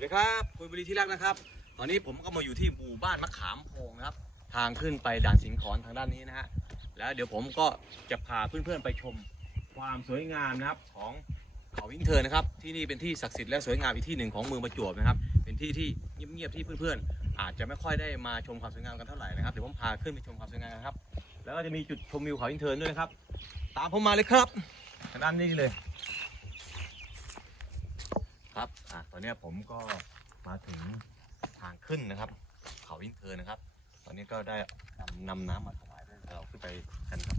วัสดีครับคุยบุรีที่รักนะครับ ตอนนี้ผมก็มาอยู่ที่หมู่บ้านมะขามโพงนะครับ ทางขึ้นไปด่านสิงขอนทางด้านนี้นะฮะแล้วเดี๋ยวผมก็จะพาเพื่อนๆไปชมความสวยงามนะครับของเขาวิ่งเทินนะครับ ที่นี่เป็นที่ศักดิ์สิทธิ์และสวยงามอีกที่หนึ่งของเมืองประจวบนะครับ เป็นที่ที่เงียบๆที่เพื่อนๆอาจจะไม่ค่อยได้มาชมความสวยงามกันเท่าไหร่นะครับเดี๋ยวผมพาขึ้นไปชมความสวยงามกันครับ แล้วก็จะมีจุดชมวิวเขาวิ่งเทินด้วยนะครับ ตามผมมาเลยครับทางด้านนี้เลย ครับอะตอนนี้ผมก็มาถึงทางขึ้นนะครับ เขาวิ่งเทินนะครับ ตอนนี้ก็ได้นำนำน้ำมาถวายด้วยเราขึ้นไปกันครับ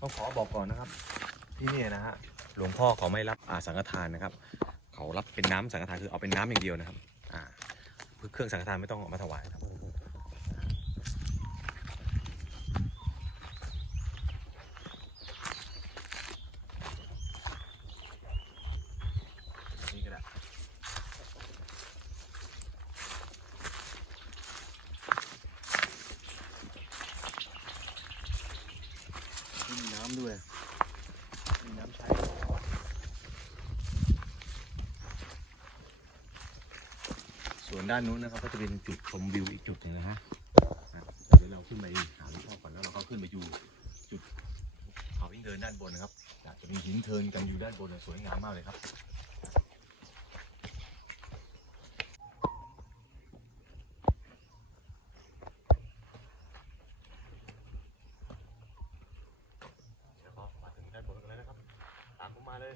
ต้องขอบอกก่อนนะครับ ที่นี่นะฮะหลวงพ่อเขาไม่รับอาสังฆทานนะครับ เขารับเป็นน้ำสังฆทานคือเอาเป็นน้ำอย่างเดียวนะครับ อ่าเครื่องสังฆทานไม่ต้องเอามาถวายครับ นี่ก็ได้มีน้ำด้วย มีน้ำใช้ ส่วนด้านนู้นนะครับก็จะเป็นจุดชมวิวอีกจุดหนึงนะฮะเดี๋ยวเราขึ้นไปหาหลวงพ่อก่อนแล้วเราก็ขึ้นไปอยู่จุดเขาวิ่งเดินด้านบนนะครับจะมีหินเทินกันอยู่ด้านบนสวยงามมากเลยครับ เดี๋ยวก็มาถึงด้านบนกันแล้วนะครับ ตามผมมาเลย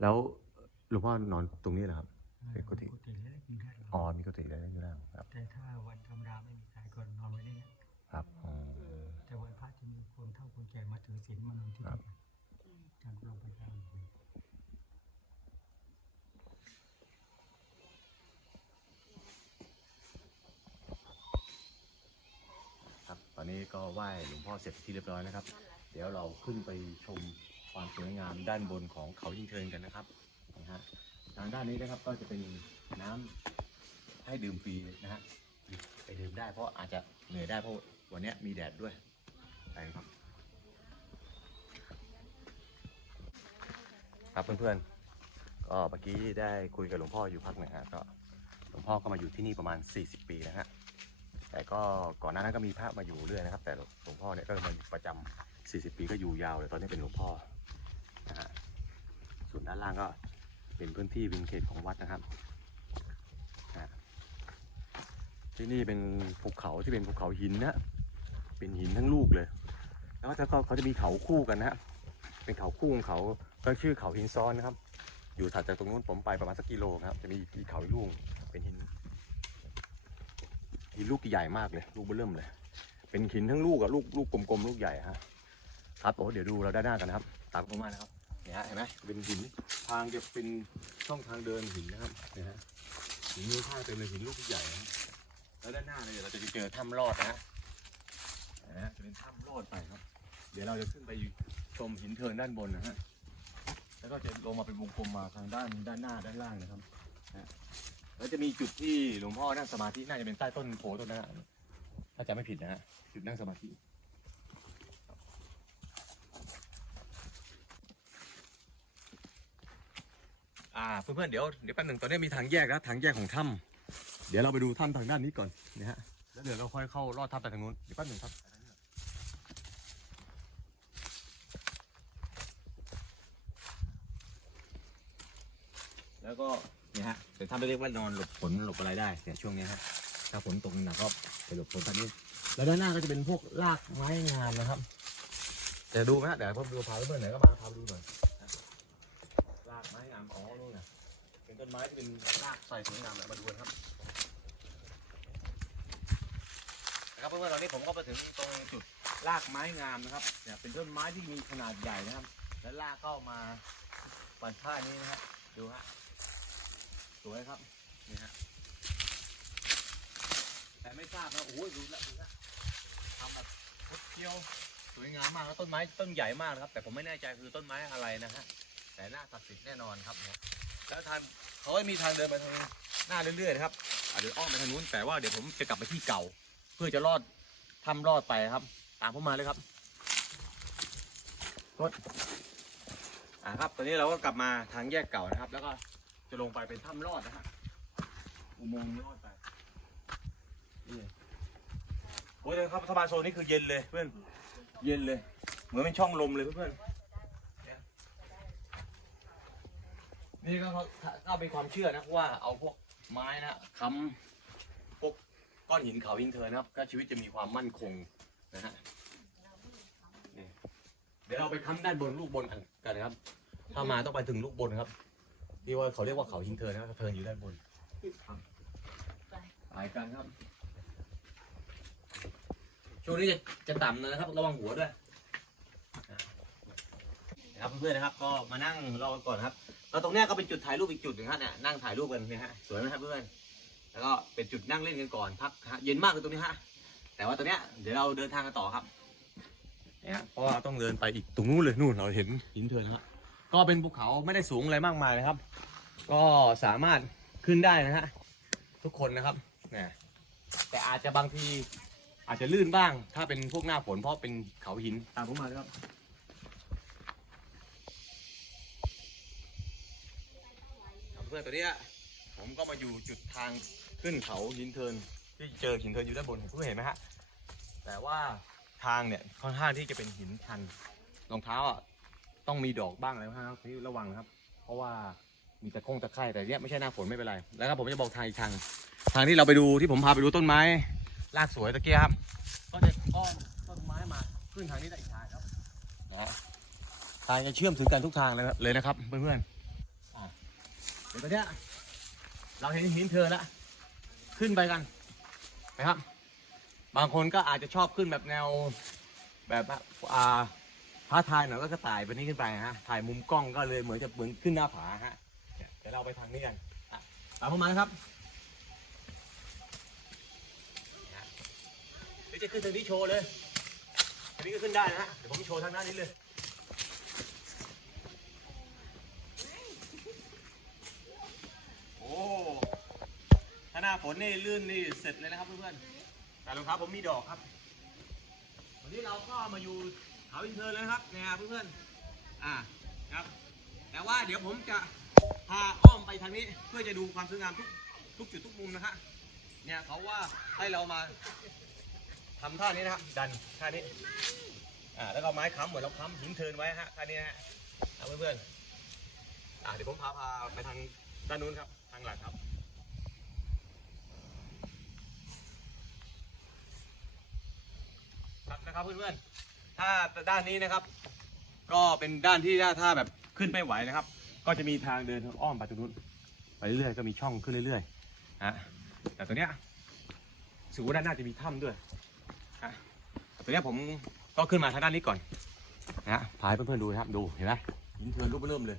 แล้วหลวงพ่อนอนตรงนี้เหรอครับเป็นกุฏิกุฏิเล็กๆอยู่ด้านหลังอ๋อมีกุฏิอะไรอยู่แล้วครับ แต่ถ้าวันธรรมดาไม่มีใครก็นอนไว้นี่นะครับอ๋อแต่วันพระจะมีคนเท่าคนแก่มาถือศีลมานอนที่ครันี่บทางโรงพยาบาลครับ ตอนนี้ก็ไหว้หลวงพ่อเสร็จที่เรียบร้อยนะครับ เดี๋ยวเราขึ้นไปชม ความสวยงามด้านบนของเขายิ่งเทินกันนะครับนะฮะทางด้านนี้นะครับก็จะเป็นน้ำให้ดื่มฟรีนะฮะไปดื่มได้เพราะอาจจะเหนื่อยได้เพราะวันนี้มีแดดด้วยไปครับ ครับเพื่อนๆก็เมื่อกี้ได้คุยกับหลวงพ่ออยู่พักหนึ่งฮะก็หลวงพ่อก็มาอยู่ที่นี่ประมาณ 40 ปีนะฮะแต่ก็ก่อนหน้านั้นก็มีพระมาอยู่เรื่อยนะครับ แต่หลวงพ่อเนี่ยก็มาประจำ40 ปีก็อยู่ยาวเลยตอนนี้เป็นหลวงพ่อ ส่วนด้านล่างก็เป็นพื้นที่เป็นเขตของวัดนะครับ ที่นี่เป็นภูเขาที่เป็นภูเขาหินนะเป็นหินทั้งลูกเลย แล้วก็เขาจะมีเขาคู่กันนะฮะเป็นเขาคู่ของเขาก็ชื่อเขาหินซ้อนนะครับ อยู่ถัดจากตรงนู้นผมไปประมาณสักกิโลครับ จะมีอีกเขาลูกเป็นหินหินลูกใหญ่มากเลย ลูกเบื้อเริ่มเลย เป็นหินทั้งลูกอะลูกลูกกลมๆลูกใหญ่ฮะครับโอ้เดี๋ยวดูเราได้หน้ากันนะครับตามผมมานะครับ เนี่ยฮะเห็นไหมเป็นหินทางจะเป็นช่องทางเดินหินนะครับเนี่ยฮะหินมีข้าเต็มเลยหินลูกใหญ่ฮะแล้วด้านหน้าเลยเดี๋ยเราจะไปเจอถ้ำรอดนะนะจะเป็นถ้ำรอดไปครับ เดี๋ยวเราจะขึ้นไปชมหินเทินด้านบนนะฮะแล้วก็จะลงมาเป็นวงกลมมาทางด้านด้านหน้าด้านล่างนะครับนะแล้วจะมีจุดที่หลวงพ่อนั่งสมาธิน่าจะเป็นใต้ต้นโพต้นนั้นถ้าจำไม่ผิดนะฮะจุดนั่งสมาธิ อ่าเพื่อนๆเดี๋ยวเดี๋ยวแป๊บหนึ่งตอนนี้มีทางแยกนะทางแยกของถ้ำเดี๋ยวเราไปดูถ้ำทางด้านนี้ก่อนนะฮะแล้วเดี๋ยวเราค่อยเข้าลอดถ้ำไปทางนู้นเดี๋ยวแป๊บหนึ่งครับแล้วก็เนี่ยฮะเป็นถ้ำเรียกว่านอนหลบฝนหลบอะไรได้เนี่ยช่วงนี้ฮะถ้าฝนตกหนักก็ไปหลบฝนตอนนี้ แล้วด้านหน้าก็จะเป็นพวกรากไม้งามนะครับจะดูไหมฮะเดี๋ยวผมดูพาเพื่อนๆไหนก็มาพาดูหน่อยามอ๋อนู่นน่ะเป็นต้นไม้ที่เป็นรากใส่สวยงามเลยมาดูกันครับนะครับเพื่อนๆตอนนี้ผมก็มาถึงตรงจุดรากไม้งามนะครับเนี่ยเป็นต้นไม้ที่มีขนาดใหญ่นะครับ แล้วรากเข้ามาบนผ้านี้นะฮะดูฮะสวยครับนี่ฮะแต่ไม่ทรากนะโอ้ยดูแลวดูแลวทำแบบคดเคี้ยวสวยงามมากแล้วต้นไม้ต้นใหญ่มากนะครับ แต่ผมไม่แน่ใจคือต้นไม้อะไรนะฮะ แต่น่าศักดิ์สิทธิ์แน่นอนครับเนี่ยแล้วทางเขาก็มีทางเดินไปทางหน้าเรื่อยๆนะครับอะเดี๋ยวอ้อมไปทางนู้นแต่ว่าเดี๋ยวผมจะกลับไปที่เก่า เพื่อจะรอดทำรอดไปครับ ตามผมมาเลยครับรถอ่าครับ ตอนนี้เราก็กลับมาทางแยกเก่านะครับ แล้วก็จะลงไปเป็นถ้ำรอดนะฮะอุโมงค์รอดไปนี่โอ้ยครับสบายโซนนี้คือเย็นเลยเพื่อน เย็นเลย เหมือนเป็นช่องลมเลยเพื่อนๆเนี่ย นี่ก็เขาก็เป็นความเชื่อนะว่าเอาพวกไม้นะค้ำพวกก้อนหินเขาหินเทอนะครับ ก็ชีวิตจะมีความมั่นคงนะฮะนี่เดี๋ยวเราไปค้ำด้านบนลูกบนกันนะครับ ถ้ามาต้องไปถึงลูกบนครับที่ว่าเขาเรียกว่าเขาหินเทินนะครับเทินอยู่ด้านบนไปกันครับช่วงนี้จะจะต่ำนะครับ ระวังหัวด้วย นะครับเพื่อนๆนะครับ ก็มานั่งรอกันก่อนครับแล้วตรงเนี้ยก็เป็นจุดถ่ายรูปอีกจุดหนึ่งฮะเนี่ยนั่งถ่ายรูปกันเนี่ยฮะสวยไหมครับเพื่อนแล้วก็เป็นจุดนั่งเล่นกันก่อนพักฮะเย็นมากเลยตรงนี้ฮะแต่ว่าตรงเนี้ยเดี๋ยวเราเดินทางกันต่อครับเนี่ยฮะเพราะว่าต้องเดินไปอีกตรงนู้นเลยนู่นเราเห็นหินเทินนะฮะก็เป็นภูเขาไม่ได้สูงอะไรมากมายนะครับ ก็สามารถขึ้นได้นะฮะทุกคนนะครับเนี่ยแต่อาจจะบางทีอาจจะลื่นบ้าง ถ้าเป็นพวกหน้าฝนเพราะเป็นเขาหิน ตามผมมาเลยครับ เพื่อนตัวเนี้ยผมก็มาอยู่จุดทางขึ้นเขาหินเทินที่เจอหินเทินอยู่ด้านบนเพื่อนเห็นไหมฮะแต่ว่าทางเนี่ยค่อนข้างที่จะเป็นหินชันรองเท้าอะต้องมีดอกบ้างอะไรบ้างครับที่ระวังนะครับ เพราะว่ามีตะคงตะไคร่แต่เนี้ยไม่ใช่หน้าฝนไม่เป็นไรแล้วก็ผมจะบอกทางอีกทางทางที่เราไปดูที่ผมพาไปดูต้นไม้รากสวยตะเกียบครับ ก็จะอ้อมต้นไม้มาขึ้นทางนี้ได้อีกทางครับนะทางจะเชื่อมถึงกันทุกทางเลยนะเลยนะครับเพื่อนๆอะ เดี๋ยวตอนเนี้ยเราเห็นหินเธอแล้วขึ้นไปกันนะครับ บางคนก็อาจจะชอบขึ้นแบบแนวแบบว่าอ่าท้าทายหน่อยก็กระต่ายไปนี้ขึ้นไปฮะถ่ายมุมกล้องก็เลยเหมือนจะเหมือนขึ้นหน้าผาฮะเนี่ยเดี๋ยวเราไปทางนี้กันอะตามผมมานะครับเดี๋ยวจะขึ้นทางนี้โชว์เลยทางนี้ก็ขึ้นได้นะฮะเดี๋ยวผมโชว์ทางหน้านี้เลย โอ้ ถ้าห น้าฝนนี่ลื่นนี่เสร็จเลยนะครับเพื่อนๆแต่รองเท้าผมมีดอกครับ วันนี้เราก็มาอยู่เขาอินเทอร์แล้วนะครับเนี่ยเพื่อนๆอ่าครับ แต่ว่าเดี๋ยวผมจะพาอ้อมไปทางนี้เพื่อจะดูความสวยงามทุกทุกจุดทุกมุมนะฮะเนี่ยเขาว่าให้เรามาทำท่านี้นะครับดันท่านี้อ่าแล้วก็ไม้ค้ำเหมือนเราค้ำหินเทินไว้ฮะท่านี้นะฮะเอาเพื่อนๆอ่าเดี๋ยวผมพาพาไปทางด้านนู้นครับทางหลังครับ ครับ นะครับเพื่อนๆถ้าด้านนี้นะครับ ก็เป็นด้านที่ถ้าแบบขึ้นไม่ไหวนะครับ ก็จะมีทางเดินอ้อมไปตรงนู้นไปเรื่อยๆก็มีช่องขึ้นเรื่อยๆฮะแต่ตัวเนี้ยสูว่าด้านหน้าจะมีถ้ำด้วยฮะแต่ตัวเนี้ยผมก็ขึ้นมาทางด้านนี้ก่อนนะฮะพาให้เพื่อนๆดูนะครับดูเห็นไหมหินเทินรูปเริ่มเลย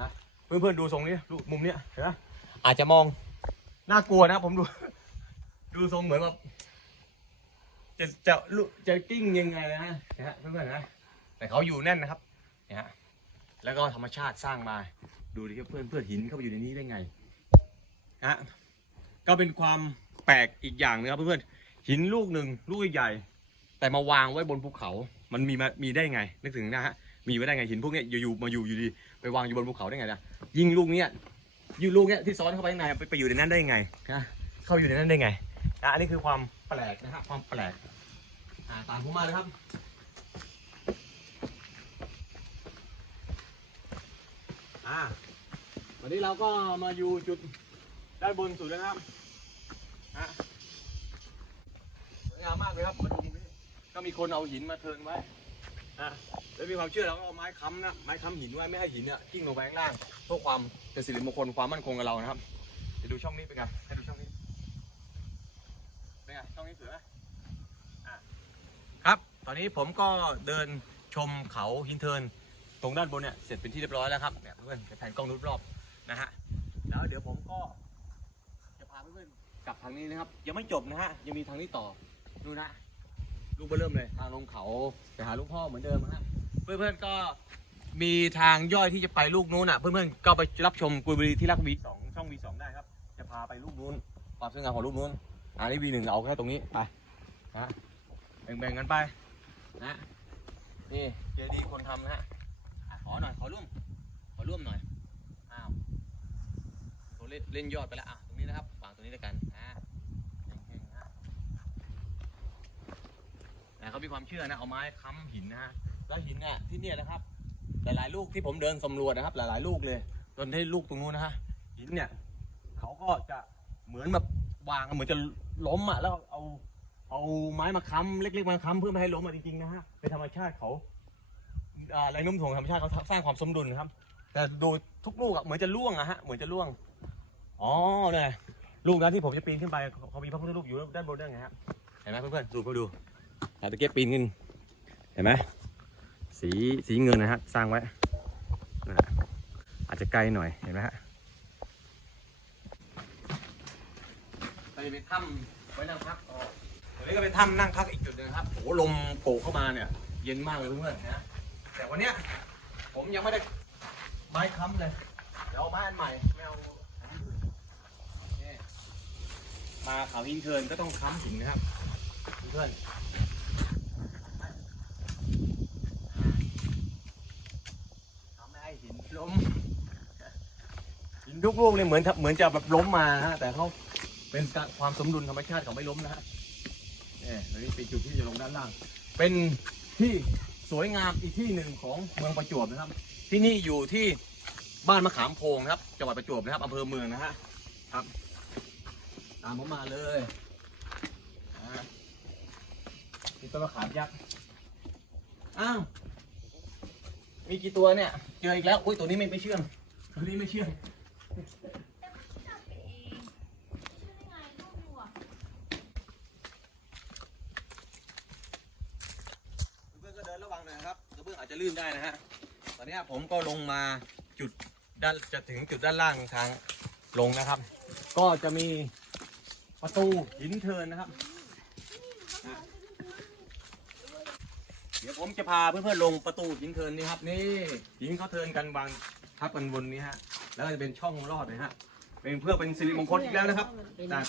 ฮะเพื่อนๆดูทรงนี้รูปมุมเนี้ยเห็นไหมอาจจะมองน่ากลัวนะครับผมดู ดูทรงเหมือนแบบ จะจะลุจะกิ้งยังไงนะฮะนะฮะเพื่อนๆนะแต่เขาอยู่แน่นนะครับเนี่ยฮะแล้วก็ธรรมชาติสร้างมาดูดิครับเพื่อนเพื่อนหินเข้าไปอยู่ในนี้ได้ไงนะฮะก็เป็นความแปลกอีกอย่างหนึงครับเพื่อนๆหินลูกหนึ่งลูกใหญ่แต่มาวางไว้บนภูเขา มันมีมามีได้ไง นึกถึงนะฮะ มีไว้ได้ไงหินพวกนี้อยู่ๆมาอยู่อยู่ดีไปวางอยู่บนภูเขาได้ไงนะ ยิงลูกเนี้ยยิงลูกเนี้ยที่ซ้อนเข้าไปข้างในไปไปอยู่ในนั้นได้ไงนะเข้าอยู่ในนั้นได้ไง นะอันนี้คือความแปลกนะฮะความแปลกอ่าตามผมมาเลยครับอ่าวันนี้เราก็มาอยู่จุดด้านบนสุดนะครับฮะสวยงามมากเลยครับมาดูตรงนี้ก็มีคนเอาหินมาเทินไว้อะแล้วมีความเชื่อเราก็เอาไม้ค้ำนะไม้ค้ำหินไว้ไม่ให้หินเนี่ยกิ้งลงไปข้างล่างเพื่อความเป็นสิริมงคลความมั่นคงกับเรานะครับเดี๋ยวดูช่องนี้เป็นไงให้ดูช่อง นี้เป็นไงช่องนี้สวยไหมครับ ตอนนี้ผมก็เดินชมเขาหินเทินตรงด้านบนเนี่ยเสร็จเป็นที่เรียบร้อยแล้วครับเนี่ยเพื่อนจะแผนกล้องรูปรอบนะฮะแล้วเดี๋ยวผมก็จะพาเพื่อนๆกลับทางนี้นะครับ ยังไม่จบนะฮะยังมีทางนี้ต่อดูนะลูกเบอร์เริ่มเลยทางลงเขาไปหาลูกพ่อเหมือนเดิมนะฮะเพื่อนๆก็มีทางย่อยที่จะไปลูกนู้นอะเพื่อนๆก็ไปรับชมกุยบุรีที่รักวีสองช่องวีสองได้ครับ จะพาไปลูกนู้นความสวยงามของลูกนู้น อันนี้วีหนึ่งเอาแค่ตรงนี้ไปนะแบ่งๆกันไปนะนี่เจดีคนทำนะฮะอะขอหน่อยขอร่วมขอร่วมหน่อยอ้าวตัวเล่นเล่นยอดไปแล้วอะตรงนี้นะครับวางตรงนี้ด้วยกันนะเก่งๆนะแต่เขามีความเชื่อนะเอาไม้ค้ำหินนะฮะแล้วหินเนี่ยที่เนี่ยนะครับ หลายๆลูกที่ผมเดินสำรวจนะครับ หลายๆลูกเลยจนให้ลูกตรงนู้นนะฮะหินเนี่ยเขาก็จะเหมือนแบบวางเหมือนจะ ล้มอะแล้วเอาเอาไม้มาค้ำเล็กๆมาค้ำเพื่อไม่ให้ล้มอะจริงๆนะฮะเป็นธรรมชาติเขาอ่าแรงโน้มถ่วงธรรมชาติเขาสร้างความสมดุลครับ แต่ดูทุกลูกอะเหมือนจะล่วงอะฮะเหมือนจะล่วงอ๋อเนี่ยลูกนั้นที่ผมจะปีนขึ้นไปเขามีพระพุทธรูปอยู่ด้านบนด้วยไงฮะเห็นไหมเพื่อนๆดูเขาดูอาตะเกียบปีนขึ้นเห็นไหมสีสีเงินนะฮะสร้างไว้อาจจะไกลหน่อยเห็นไหมฮะ ไปเป็นถ้ำไว้นั่งพักต่อตรงนี้ก็เป็นถ้ำนั่งพักอีกจุดหนึงครับโอ้โหลมโกกเข้ามาเนี่ยเย็นมากเลยเพื่อนๆนะแต่วันเนี้ยผมยังไม่ได้ไม้ค้ำเลยเดี๋ยวเอาไม้อันใหม่ไม่เอาอันอื่นนี่มาเขาหินเทินก็ต้องค้ำหินนะครับเพื่อนทำให้หินล้มหินทุกลูกเลยเหมือนเหมือนจะแบบล้มมาฮะแต่เขา เป็นความสมดุลธรรมชาติเขาไม่ล้มนะฮะเนี่ยตรงนี้เป็นจุดที่จะลงด้านล่าง เป็นที่สวยงามอีกที่หนึ่งของเมืองประจวบนะครับ ที่นี่อยู่ที่บ้านมะขามโพงนะครับ จังหวัดประจวบนะครับอำเภอเมืองนะฮะครับ ตามผมมาเลยนะฮะมีต้นมะขามยักษ์ อ้าว มีกี่ตัวเนี่ย เจออีกแล้ว อุ้ยตัวนี้ไม่ไม่เชื่อง ตัวนี้ไม่เชื่อง แต่มันจับไปเองเชื่อได้ไงลูกอยู่อะ เพื่อนก็เดินระวังหน่อยนะครับกระเบื้องอาจจะ ลื่นได้นะฮะตอนนี้ผมก็ลงมาจุดด้านจะถึงจุดด้านล่างทางลงนะครับ ก็จะมีประตูหินเทินนะครับ เดี๋ยวผมจะพาเพื่อนๆลงประตูหินเทินนี่ครับ นี่หินเขาเทินกันวางทับกันบนนี้ฮะแล้วก็จะเป็นช่องรอดนะฮะเป็นเพื่อเป็นสิริมงคลอีกแล้วนะครับ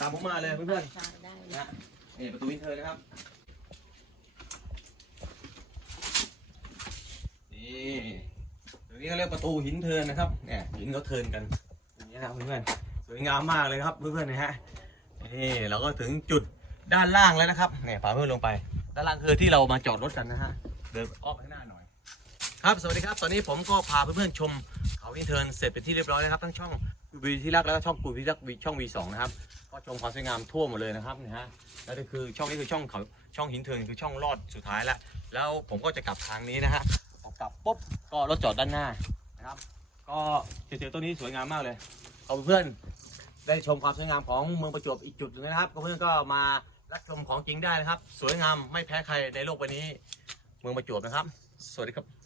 ตามผมมาเลยเพื่อนๆนะนี่ประตูวินเทอร์นะครับ นี่ตรง นี้เขาเรียกประตูหินเทินนะครับเนี่ยหินเขาเทินกันอย่างนี้นะครับเพื่อนๆสวยงามมากเลยครับเพื่อนๆนะฮะนี่เราก็ถึงจุดด้านล่างแล้วนะครับเนี่ยพาเพื่อนลงไป ด้านล่างคือที่เรามาจอดรถกันนะฮะเดินอ้อมไปข้างหน้าหน่อย ครับสวัสดีครับ ตอนนี้ผมก็พาเพื่อนๆชมเขาวินเทินเสร็จเป็นที่เรียบร้อยแล้วครับทั้งช่องวีที่รักแล้วก็ช่องกูที่รักช่อง V2 นะครับก็ชมความสวยงามทั่วหมดเลยนะครับนี่ยฮะแล้วก็คือช่องนี้คือช่องเขาช่องหินเทินคือช่องลอดสุดท้ายแล้วแล้วผมก็จะกลับทางนี้นะฮะ กลับปุ๊บก็รถจอดด้านหน้านะครับ ก็จะเจอต้นนี้สวยงามมากเลยขอบคุณเพื่อนได้ชมความสวยงามของเมืองประจวบอีกจุดหนึงนะครับเพื่อนๆก็มารับชมของจริงได้นะครับ สวยงามไม่แพ้ใครในโลกใบนี้ เมืองประจวบนะครับ สวัสดีครับ